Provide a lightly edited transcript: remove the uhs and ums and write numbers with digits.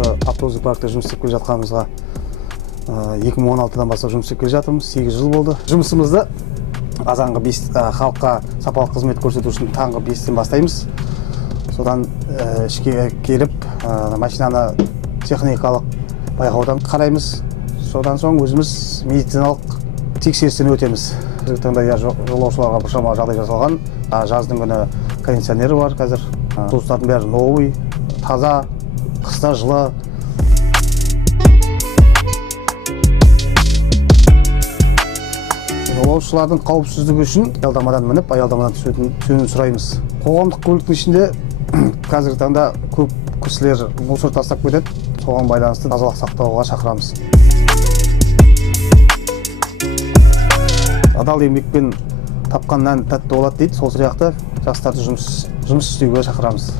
осы автобустық паркте жұмыс істеп келе жатқанымызға 2016-дан бастап жұмыс істеп келе жатырмыз. 8 жыл болды. Жұмысымызды азанғы 5 халыққа сапалық қызмет көрсету үшін таңғы 5-тен бастаймыз. Содан ішке келіп, машинаны техникалық байқаудан қараймыз. Содан соң өзіміз медициналық тексерістен өтеміз. Қазіргі таңда жолаушыларға біршама жағдай жасалған. Жаздың күні кондиционері бар қазір. Автобустардың бәрі новый, таза, қыста жылы. Жолаушылардың қауіпсіздігі үшін аялдамадан мініп, аялдамадан түсуін сұраймыз. Қоғамдық көліктің ішінде қазіргі таңда көп кісілер мусор тастап кетеді. Соған байланысты тазалық сақтауға шақырамыз. Адал еңбекпен тапқан нан тәтті болады дейді. Сол сияқты жастарды жұмыс істеуге шақырамыз.